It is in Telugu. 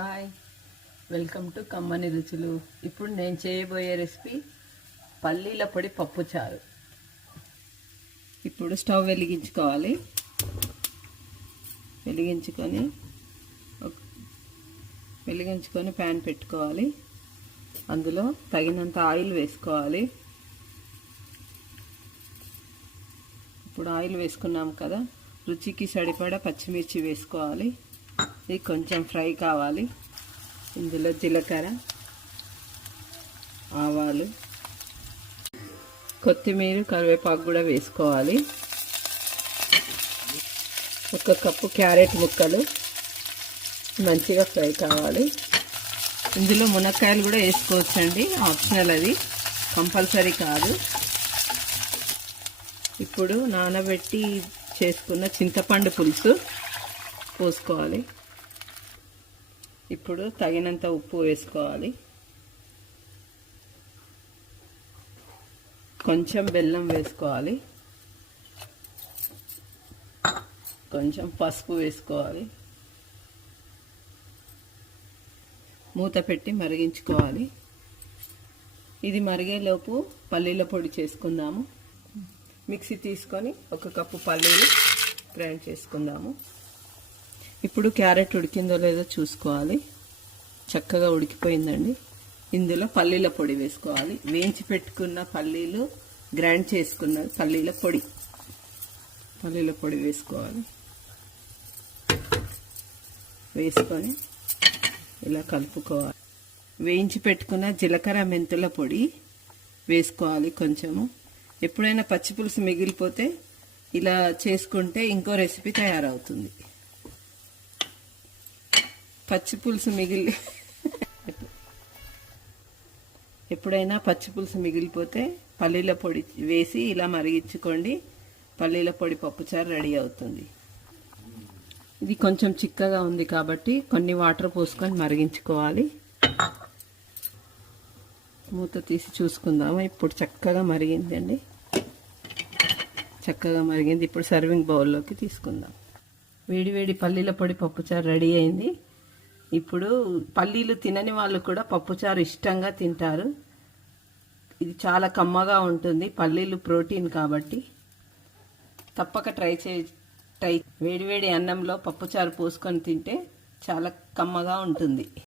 హాయ్, వెల్కమ్ టు కమ్మని రుచులు. ఇప్పుడు నేను చేయబోయే రెసిపీ పల్లీల పొడి పప్పుచారు. ఇప్పుడు స్టవ్ వెలిగించుకొని ప్యాన్ పెట్టుకోవాలి. అందులో తగినంత ఆయిల్ వేసుకోవాలి. ఇప్పుడు ఆయిల్ వేసుకున్నాం కదా, రుచికి సరిపడా పచ్చిమిర్చి వేసుకోవాలి. ఇది కొంచెం ఫ్రై కావాలి. ఇందులో జీలకర్ర, ఆవాలు, కొత్తిమీర, కరివేపాకు కూడా వేసుకోవాలి. 1 కప్పు క్యారెట్ ముక్కలు మంచిగా ఫ్రై కావాలి. ఇందులో మునక్కాయలు కూడా వేసుకోవచ్చండి, ఆప్షనల్, అది కంపల్సరీ కాదు. ఇప్పుడు నానబెట్టి చేసుకున్న చింతపండు పులుసు పోసుకోవాలి. ఇప్పుడు తగినంత ఉప్పు వేసుకోవాలి. కొంచెం బెల్లం వేసుకోవాలి. కొంచెం పసుపు వేసుకోవాలి. మూత పెట్టి మరిగించుకోవాలి. ఇది మరిగేలోపు పల్లీల పొడి చేసుకుందాము. మిక్సీ తీసుకొని 1 కప్పు పల్లీలు గ్రైండ్ చేసుకుందాము. ఇప్పుడు క్యారెట్ ఉడికిందో లేదో చూసుకోవాలి. చక్కగా ఉడికిపోయిందండి. ఇందులో పల్లీల పొడి వేసుకోవాలి. వేయించి పెట్టుకున్న పల్లీలు, గ్రైండ్ చేసుకున్న పల్లీల పొడి వేసుకోవాలి. వేసుకొని ఇలా కలుపుకోవాలి. వేయించి పెట్టుకున్న జీలకర్ర, మెంతుల పొడి వేసుకోవాలి కొంచెము. ఎప్పుడైనా పచ్చిపులుసు మిగిలిపోతే ఇలా చేసుకుంటే ఇంకో రెసిపీ తయారవుతుంది. ఎప్పుడైనా పచ్చిపులుసు మిగిలిపోతే పల్లీల పొడి వేసి ఇలా మరిగించుకోండి. పల్లీల పొడి పప్పుచారు రెడీ అవుతుంది. ఇది కొంచెం చిక్కగా ఉంది కాబట్టి కొన్ని వాటర్ పోసుకొని మరిగించుకోవాలి. మూత తీసి చూసుకుందాము. ఇప్పుడు చక్కగా మరిగిందండి. చక్కగా మరిగింది. ఇప్పుడు సర్వింగ్ బౌల్లోకి తీసుకుందాం. వేడివేడి పల్లీల పొడి పప్పుచారు రెడీ అయింది. ఇప్పుడు పల్లీలు తినని వాళ్ళు కూడా పప్పుచారు ఇష్టంగా తింటారు. ఇది చాలా కమ్మగా ఉంటుంది. పల్లీలు ప్రోటీన్ కాబట్టి తప్పక ట్రై వేడివేడి అన్నంలో పప్పుచారు పోసుకొని తింటే చాలా కమ్మగా ఉంటుంది.